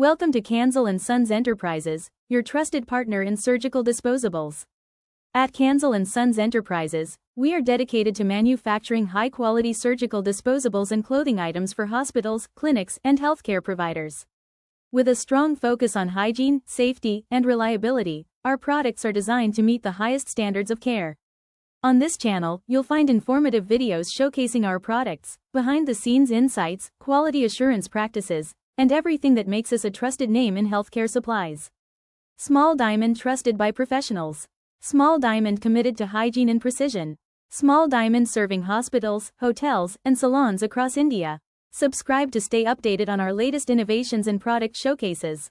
Welcome to Kansal Sons Enterprises, your trusted partner in surgical disposables. At Kansal Sons Enterprises, we are dedicated to manufacturing high-quality surgical disposables and clothing items for hospitals, clinics, and healthcare providers. With a strong focus on hygiene, safety, and reliability, our products are designed to meet the highest standards of care. On this channel, you'll find informative videos showcasing our products, behind-the-scenes insights, quality assurance practices, and everything that makes us a trusted name in healthcare supplies. Small Diamond, trusted by professionals. Small Diamond, committed to hygiene and precision. Small Diamond, serving hospitals, hotels, and salons across India. Subscribe to stay updated on our latest innovations and product showcases.